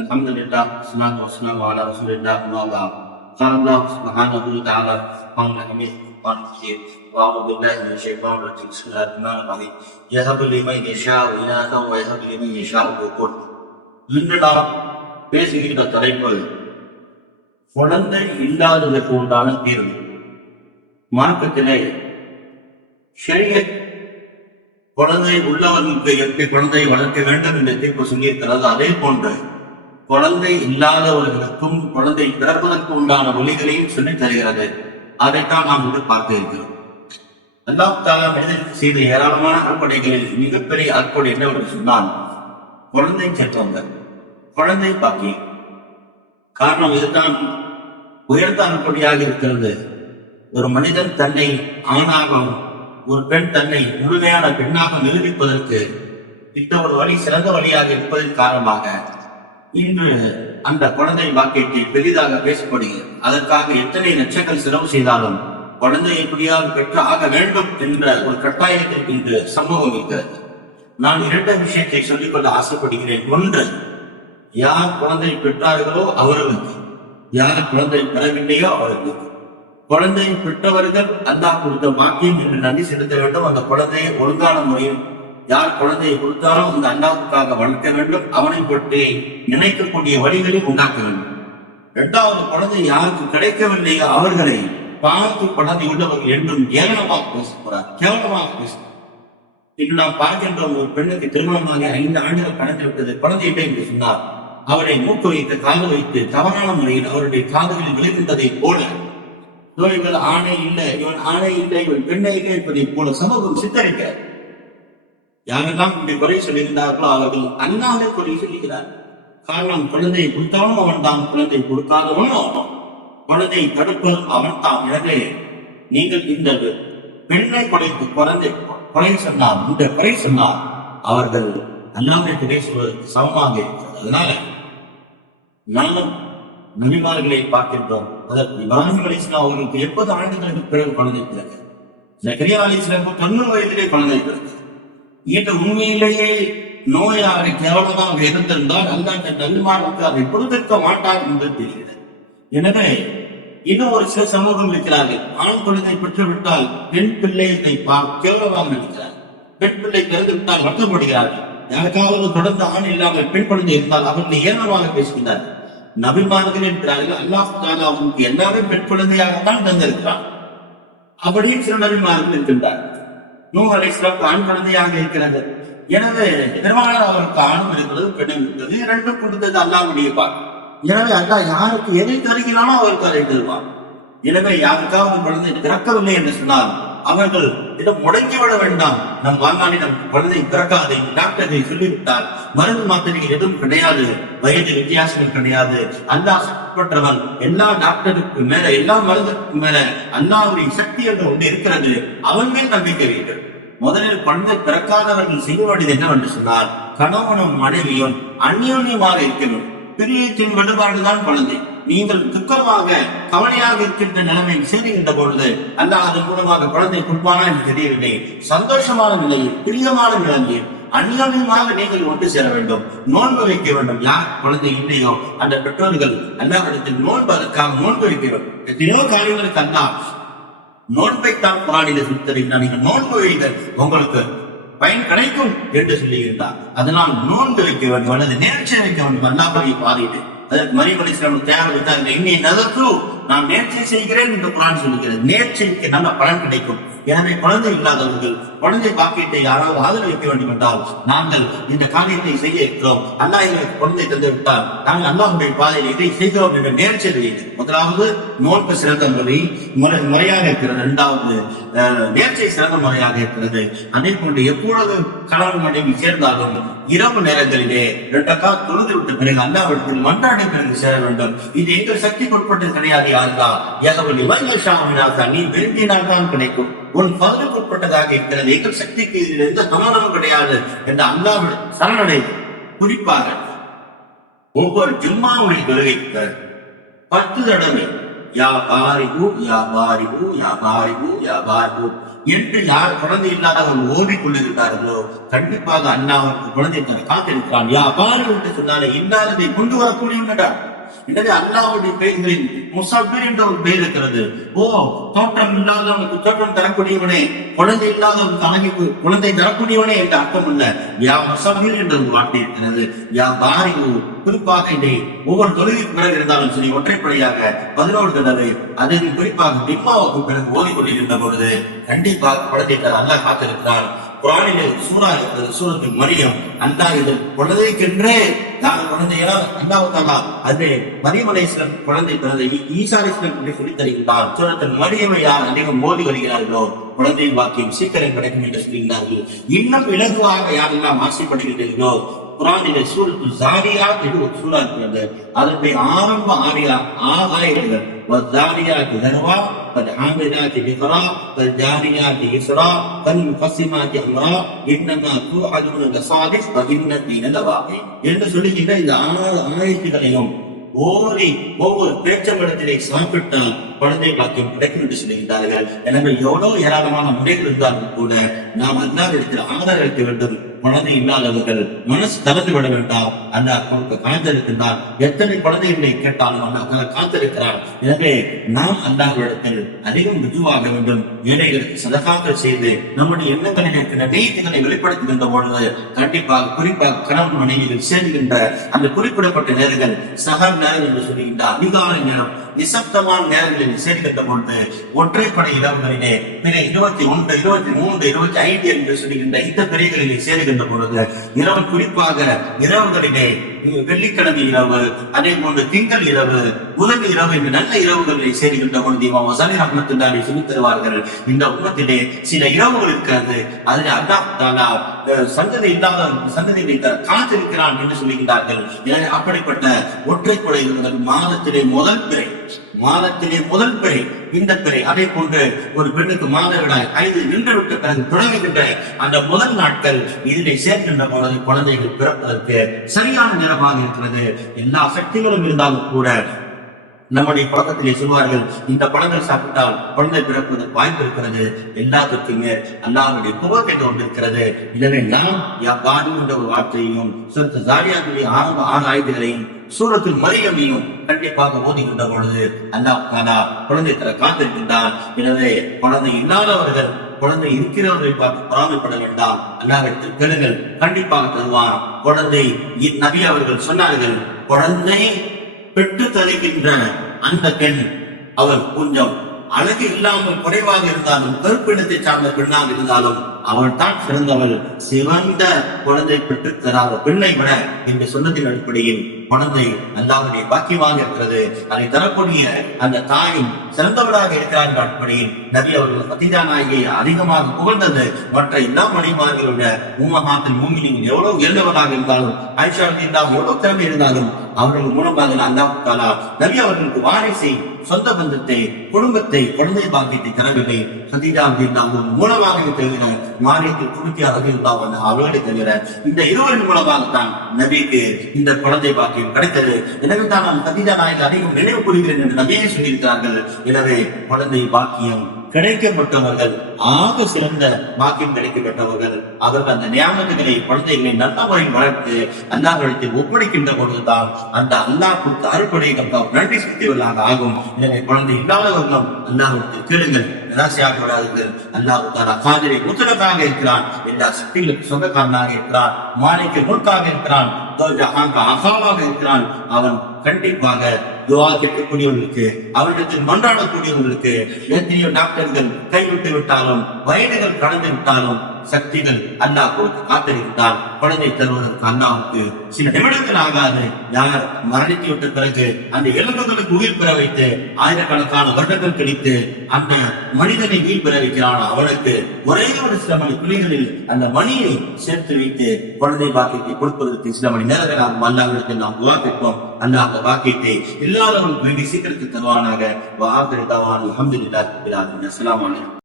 الحمد لله والصلاة والسلام على رسول الله أما بعد قال الله سبحانه وتعالى قول حميد قال كثير وأعوذ بالله من الشيطان الرجيم بسم الله الرحمن الرحيم يهب لمن يشاء إناثا ويهب لمن يشاء الذكور இன்று நாம் பேசுகின்ற தலைப்பு குழந்தை இல்லாததற்கு உண்டான தீர்வு மார்க்கத்திலே ஷரியத் குழந்தை உள்ளவர்களுக்கு எப்படி குழந்தையை வளர்க்க வேண்டும் என்று தீர்ப்பு சொல்லியிருக்கிறது அதே போன்று குழந்தை இல்லாதவர்களுக்கும் குழந்தை பிறப்பதற்கு உண்டான வழிகளையும் சொல்லித் தருகிறது. அதைத்தான் நாம் இன்று பார்க்க இருக்கிறோம். அல்லாஹ் தாலா மனிதனுக்கு செய்த ஏராளமான அற்படைகளில் மிகப்பெரிய அற்படை என்னவென்று சொன்னால் குழந்தை செற்றவங்க குழந்தை பாக்கி. காரணம் இதுதான் உயர்ந்த அற்படையாக இருக்கிறது. ஒரு மனிதன் தன்னை ஆணாகவும் ஒரு பெண் தன்னை முழுமையான பெண்ணாக நிரூபிப்பதற்கு இந்த ஒரு வழி சிறந்த வழியாக இருப்பதன் காரணமாக இன்று அந்த குழந்தை பாக்கியத்தை பெரிதாக பேசப்படுகிறது அதற்காக எத்தனை லட்சங்கள் செலவு செய்தாலும் குழந்தை எப்படியாவது பெற்று ஆக வேண்டும் என்ற ஒரு கட்டாயத்திற்கு இன்று சமூகம் இருக்கிறது. நான் இரண்டு விஷயத்தை சொல்லிக்கொள்ள ஆசைப்படுகிறேன். ஒன்று யார் குழந்தை பெற்றார்களோ அவர்களுக்கு. யார் குழந்தை பெறவில்லையோ அவர்களுக்கு. குழந்தை பெற்றவர்கள் அல்லாஹ் கொடுத்த பாக்கியம் என்று நன்றி செலுத்த வேண்டும். அந்த குழந்தையை ஒழுங்கான முறையில் யார் குழந்தையை கொடுத்தாலும் அந்த அண்ணாவுக்காக வளர்க்க வேண்டும் அவனை பற்றி நினைக்கக்கூடிய வழிகளை உண்டாக்க வேண்டும். இரண்டாவது குழந்தை யாருக்கு கிடைக்கவில்லையோ அவர்களை பார்த்து குழந்தை உள்ளவர்கள் என்றும் ஏளனமாக பேசுகிறார். கேவலமாக பேசுகிறார். இன்று நாம் பார்க்கின்ற ஒரு பெண்ணுக்கு திருமணமாக ஐந்து ஆண்டுகள் கடந்து விட்டது. குழந்தையிட்ட என்று சொன்னார் அவரை மூக்கு வைத்து காது வைத்து தவறான முறையில் அவருடைய காதுகளில் விழுகின்றதை போல. இவள் ஆணை இல்லை இவன் ஆணை இல்லை இவன் பெண்ணை இல்லை என்பதை போல சமூகம் சித்தரிக்கிறார் யாரெல்லாம் இப்படி குறை சொல்லியிருந்தார்களோ அவர்கள் அண்ணாலே குறை சொல்லுகிறார். காரணம் குழந்தையை கொடுத்தவனும் அவன் தான் குழந்தை கொடுக்காதவனும் அவன் குழந்தையை தடுப்பதும் அவன் தான். எனவே நீங்கள் இந்த பெண்ணை குறைத்து குழந்தை குறை சொன்னார் இந்த குறை சொன்னார் அவர்கள் அல்லாமே சொல்வதற்கு சமமாக இருக்கிறது. அதனால நானும் நபிமார்களை பார்க்கின்றோம். அதற்கு இப்ராஹிம் அலிஸ்லாம் அவர்களுக்கு எண்பது ஆண்டுகளுக்கு பிறகு குழந்தை பிறகு ஜக்கரியா அலிஸ்லாம் தொண்ணூறு வயதிலே குழந்தை பிறகு இன்று உண்மையிலேயே நோயாக கேவலமாக இருந்திருந்தால் அந்த நபிமாருக்கு அதை கொடுத்திருக்க மாட்டார் என்று தெரிகிறது. எனவே இன்னும் ஒரு சில சமூகம் இருக்கிறார்கள். ஆண் குழந்தை பெற்று விட்டால் பெண் பிள்ளைகளை கேவலமாக நினைக்கிறார். பெண் பிள்ளை பிறந்து விட்டால் வருத்தப்படுகிறார்கள். யாருக்காவது தொடர்ந்து ஆண் இல்லாமல் பெண் குழந்தை இருந்தால் அவர்கள் ஏனமாக பேசுகிறார்கள் நபிமார்கள் என்கிறார்கள் அல்லாஹ் தாலா அவனுக்கு எல்லாமே பெண் குழந்தையாகத்தான் தந்திருக்கிறான் அப்படியும் சில நபிமார்கள் இருக்கின்றார்கள். நூ அலிஸ்லாம் ஆண் குழந்தையாக இருக்கிறது. எனவே பெருமானார் அவருக்கு ஆணும் இருக்கிறது பெண்ணும் இருக்கிறது இரண்டும் கொடுத்தது அல்லாவுடைய பார் எனவே அல்லா யாருக்கு எதை தருகிறானோ அவருக்கு அதை தருவார் எனவே யாருக்காவது குழந்தை பிறக்கவில்லை என்று சொன்னால் அவர்கள் இடம் முடங்கிவிட வேண்டாம். நம் வாழ்நாளிடம் குழந்தை பிறக்காதே டாக்டரை சொல்லிவிட்டால் மருந்து மாத்திரைகள் எதுவும் கிடையாது வயது வித்தியாசங்கள் கிடையாது. அல்லாஹ் பெற்றவன் எல்லா டாக்டருக்கு மேல எல்லா மருந்துக்கு மேல அல்லாவுடைய சக்தி என்று ஒன்று இருக்கிறது. அவன் மேல் நம்பிக்கை வேண்டும். முதலில் குழந்தை பிறக்காதவர்கள் செய்ய வேண்டியது என்னவென்று சொன்னால் கணவனும் மனைவியும் அந்யோன்யமாக இருக்க வேண்டும். பிரியத்தின் வழிபாடுதான் குழந்தை நீங்கள் துக்கமாக கவலையாக இருக்கின்ற நிலைமையில் சேருகின்ற பொழுது அல்லாஹ் அதன் மூலமாக குழந்தை கொடுப்பானா என்று தெரியவில்லை. சந்தோஷமான நிலையில் பிரியமான நிலையில் அந்யோன்யமாக நீங்கள் ஒன்று சேர வேண்டும். நோன்பு வைக்க வேண்டும். யார் குழந்தை இல்லையோ அந்த பெற்றோர்கள் அல்லாவிடத்தில் நோன்பு அதற்காக நோன்பு வைக்க வேண்டும். எத்தனையோ காரியங்களுக்கு அல்லா நோன்பை தான் குரானில சுத்தரிக்கிறார் நீங்கள் நோன்பு வைங்கள் உங்களுக்கு பயன் கிடைக்கும் என்று சொல்லியிருந்தார். அதனால் நோன்பு வைக்க வேண்டும் அல்லது நேர்ச்சி வைக்க வேண்டும். அல்லாஹை பாதிட்டு அதற்கு மரியமலை அலிஸ்லாம் தேவை வைத்தார் இன்னை நான் நேர்ச்சி செய்கிறேன் என்று குரான் சொல்லுகிறது. நேர்ச்சிக்கு நல்ல பலன் கிடைக்கும். எனவே குழந்தை இல்லாதவர்கள் குழந்தை பாக்கியத்தை யாராவது ஆதரவிக்க வேண்டும் என்றால் நாங்கள் இந்த காரியத்தை செய்ய இருக்கிறோம். அல்லாஹ் எங்களுக்கு குழந்தை தந்து விட்டால் நாங்கள் அல்லாஹுடைய பாதையில் இதை செய்கிறோம் என்ற நேர்ச்சி முதலாவது நோன்பு சிறந்த முறை முறை முறையாக இருக்கிறது. இரண்டாவது நேர்ச்சை சிறந்த முறையாக இருக்கிறது. அதே போன்று எப்பொழுது கணவன் மனைவி சேர்ந்தாலும் இரவு நேரங்களிலே இரண்டக்கா தொழுது விட்ட பிறகு அல்லாவிடத்தில் மன்றாடி பிறகு சேர வேண்டும். இது எங்கள் சக்திக்குட்பட்டது கிடையாது யாருக்கா? ஏகவல்லி இவங்கள் ஷாமினாக்கா நீ விரும்பினால் தான் கிடைக்கும். உன் பதவிக்கு உட்பட்டதாக இருக்கிறது. எங்கள் சக்திக்கு இதில் எந்த சமாதானம் கிடையாது என்று அல்லாவிட சரணடை குறிப்பாக ஒவ்வொரு ஜும்மாவுடைய தொழுகைக்கு பத்து தடவை யா பாரிபு யா பாரிபு யா பாரிபு யா பாரிபு என்று யார் குழந்தை இல்லாதவர்கள் ஓடிக்கொண்டிருக்கிறார்களோ கண்டிப்பாக அண்ணாவுக்கு குழந்தை காத்திருக்கிறான். யா பாரி என்று சொன்னாலே இல்லாததை கொண்டு வரக்கூடியவனடா எனவே அல்லாவுடைய பெயர்களில் முசாபிர் என்ற ஒரு பெயர் இருக்கிறது. ஓ தோற்றம் இல்லாதவனுக்கு தோற்றம் தரக்கூடியவனே குழந்தை இல்லாதவனுக்கு அழகி குழந்தை தரக்கூடியவனே என்ற அர்த்தம் அல்ல யா முசாபிர் என்ற ஒரு வார்த்தை இருக்கிறது. யா பாரி குறிப்பாக இதை ஒவ்வொரு தொழிலுக்கு பிறகு இருந்தாலும் சரி ஒற்றைப்படையாக பதினோரு தடவை அதில் குறிப்பாக பிம்மாவுக்கு பிறகு ஓதிக்கொண்டிருந்த பொழுது கண்டிப்பாக குழந்தை தர அல்லாஹ் காத்திருக்கிறான். குரானிலே சூறா இருக்கிறது சூரத்து மரியம். அண்ணா இது குழந்தைக்கென்றே தான் குழந்தையெல்லாம் அல்லாவுத்தாலா அது மரியமலேஸ்வரன் குழந்தை பிறந்த ஈசாரேஸ்வரன் என்று சொல்லி தருகின்றார். சூழத்தில் மரியமை யார் அதிகம் மோதி வருகிறார்களோ? குழந்தை வாக்கியம் சீக்கிரம் கிடைக்கும் என்று சொல்கிறார்கள் இன்னும் இலகுவாக யாரெல்லாம் ஆசைப்படுகிறீர்களோ குரானிலே சூரத்து ஜாரியா என்று ஒரு சூழல் இருக்கிறது அதனுடைய ஆரம்ப ஆரியா ஆகாயங்கள் ஜாரியா கர்வா فالحاملات ذكرا فالجاريات يسرا فالمقسمات امرا انما توعدون لصادق وان الدين لواقع என்று சொல்லுகின்ற இந்த ஆறு ஆயத்துகளையும் ஓரி ஒவ்வொரு பேச்சம்படத்திலே சாப்பிட்டால் குழந்தை பாக்கியம் கிடைக்கும் என்று சொல்லுகின்றார்கள் எனவே எவ்வளவு ஏராளமான முறைகள் இருந்தாலும் கூட நாம் அல்லாத இடத்தில் ஆதாரம் அளிக்க வேண்டும் குழந்தை இல்லாதவர்கள் மனசு தளர்ந்து விட வேண்டாம். அண்ணா கொடுக்க காத்திருக்கின்றார். எத்தனை குழந்தைகளை கேட்டாலும் அண்ணா காத்திருக்கிறார். எனவே நாம் அல்லாஹ்விடத்தில் அதிகம் ருஜுவாக வேண்டும். ஏழைகளுக்கு சதகாக்கள் செய்து நம்முடைய எண்ணங்களில் இருக்கிற நீதிகளை வெளிப்படுத்துகின்ற பொழுது கண்டிப்பாக குறிப்பாக கணவன் மனைவியில் சேர்கின்ற அந்த குறிப்பிடப்பட்ட நேரங்கள் சக நேரம் என்று சொல்லுகின்ற அதிகாலை நேரம். நிசப்தமான நேரங்களில் சேர்க்கின்ற பொழுது ஒற்றைப்படை இரவுகளிலே பிற இருபத்தி ஒன்று இருபத்தி மூன்று இருபத்தி ஐந்து என்று சொல்லுகின்ற இந்த பிறைகளிலே சேருகின்ற பொழுது இரவு குறிப்பாக இரவுகளிலே வெள்ளிக்கிழமை இரவு அதே போன்று திங்கள் இரவு புதன் இரவு என்று நல்ல இரவுகளை சேருகின்ற பொழுது இவன் வசதி ரஹ்மத்துல்லாஹி சொல்லி தருவார்கள். இந்த உலகத்திலே சில இரவுகள் இருக்கிறது அதில் அல்லாஹ் தாலா அஹ், சந்ததி இல்லாத சந்ததியை காத்திருக்கிறான் என்று சொல்லுகின்றார்கள். எனவே அப்படிப்பட்ட ஒற்றை கொலை மாதத்திலே முதல் பிறை மாதத்திலே முதல் பிறை இந்த அதே போன்று ஒரு பெண்ணுக்கு மாதவிடாய் ஐந்து நின்று விட்டு பிறகு தொடங்குகின்ற அந்த முதல் நாட்கள் இதிலே சேர்க்கின்ற பொழுது குழந்தைகள் பிறப்பதற்கு சரியான நேரமாக இருக்கிறது. எல்லா சக்திகளும் இருந்தாலும் கூட நம்முடைய பழக்கத்திலே சொல்வார்கள் இந்த பழங்கள் சாப்பிட்டால் குழந்தை பிறப்பதற்கு வாய்ப்பு இருக்கிறது. எல்லாத்திற்குமே அல்லாவுடைய புகழ் என்று ஒன்று இருக்கிறது. இதனை நாம் யாரும் என்ற ஒரு வார்த்தையையும் சொத்து ஜாரியாவுடைய ஆரம்ப ஆறு ஆயுதங்களையும் சூரத்தில் மரியமையும் கண்டிப்பாக ஓதுகின்ற பொழுது அல்லாஹ் தாலா குழந்தை தர காத்திருக்கின்றான். எனவே குழந்தை இல்லாதவர்கள் குழந்தை இருக்கிறவர்களை பார்த்து பொறாமைப்பட வேண்டாம். அல்லாவிடத்தில் கேளுங்கள் கண்டிப்பாக தருவான். குழந்தை நபி அவர்கள் சொன்னார்கள் குழந்தை பெற்று தருகின்ற அந்த பெண் அவர் கொஞ்சம் அழகு இல்லாமல் குறைவாக இருந்தாலும் கருப்பிடத்தை சார்ந்த பெண்ணாக இருந்தாலும் அவள் தான் சிறந்தவள். சிவந்த குழந்தை பெற்று தராத பெண்ணை விட இந்த சொன்னதின் அடிப்படையில் குழந்தை அல்லாவுடைய பாக்கியமாக இருக்கிறது. அதை தரக்கூடிய அந்த தாயும் சிறந்தவராக இருக்கிறார் அப்படி நபி அவர்கள் பத்திதா நாயகியை அதிகமாக புகழ்ந்தது. மற்ற எல்லா மணிமார்களோட உம்மஹாத்தின் மூமினின் எவ்வளவு உயர்ந்தவராக இருந்தாலும் ஆயிஷா எவ்வளவு திறமை இருந்தாலும் அவர்கள் மூலமாக நான் தாலா. நபி அவர்களுக்கு வாரிசை சொந்த பந்தத்தை குடும்பத்தை குழந்தை பாக்கியத்தை தரவில்லை. சதீஜா அவங்க மூலமாக தவிர மாரியத்தில் துருக்கி அழகில்லாமல் அவர்களை தவிர இந்த இருவரின் மூலமாகத்தான் நபிக்கு இந்த குழந்தை பாக்கியம் கிடைத்தது. எனவே தான் நான் சதீஜா நாயகர் அதிகம் நினைவு கூறுகிறேன் என்று நபியே சொல்லியிருக்கிறார்கள். எனவே குழந்தை பாக்கியம் கிடைக்கப்பட்டவர்கள் ஆக சிறந்த பாக்கியம் கிடைக்கப்பட்டவர்கள். அவர்கள் அந்த நியாமத்துகளை குழந்தைகளை நல்ல முறையில் வளர்த்து அல்லாஹ்விடத்தில் ஒப்படைக்கின்ற பொழுதுதான் அந்த அல்லாஹ் கொடுத்த அறுப்படை நன்றி செலுத்தியவர்களாக ஆகும். எனவே குழந்தை இல்லாதவர்களும் அல்லாஹ்விடத்தில் கேளுங்கள் நிராசையாக விடாதீர்கள். அல்லாஹ் தாலா காதிரை முத்தலக்காக இருக்கிறான் எல்லா சக்திகளுக்கு சொந்தக்காரனாக இருக்கிறான் மாலைக்கு முற்காக இருக்கிறான். அகாவாக இருக்கிறான். அவன் கண்டிப்பாக துவா கேட்கக்கூடியவர்களுக்கு அவரிடத்தில் மன்றாடக்கூடியவர்களுக்கு எத்தனையோ டாக்டர்கள் கைவிட்டு விட்டாலும் வயதுகள் கடந்து விட்டாலும் சக்திகள் அண்ணா கொடுத்து காத்திருந்தால் குழந்தை தருவதற்கு அண்ணாவுக்கு சில நிமிடங்கள் ஆகாது. யார் மரணித்து விட்ட பிறகு அந்த எலும்புகளுக்கு உயிர் பெற வைத்து ஆயிரக்கணக்கான வருடங்கள் கிடைத்து அந்த மனிதனை உயிர் பெற வைக்கிறான் அவனுக்கு ஒரே ஒரு சில மணி துளிகளில் அந்த மணியை சேர்த்து வைத்து குழந்தை பாக்கியத்தை கொடுப்பதற்கு சில மணி நேரங்கள் நாம் அல்லாவிடத்தில் நாம் துவா கேட்போம். அல்லாஹ் அந்த பாக்கியத்தை இல்லாதவனுக்கு வேண்டி சீக்கிரத்தில் தருவானாக. வாக்கிருத்தவான் அஹமதுல்லா அஸ்ஸலாமு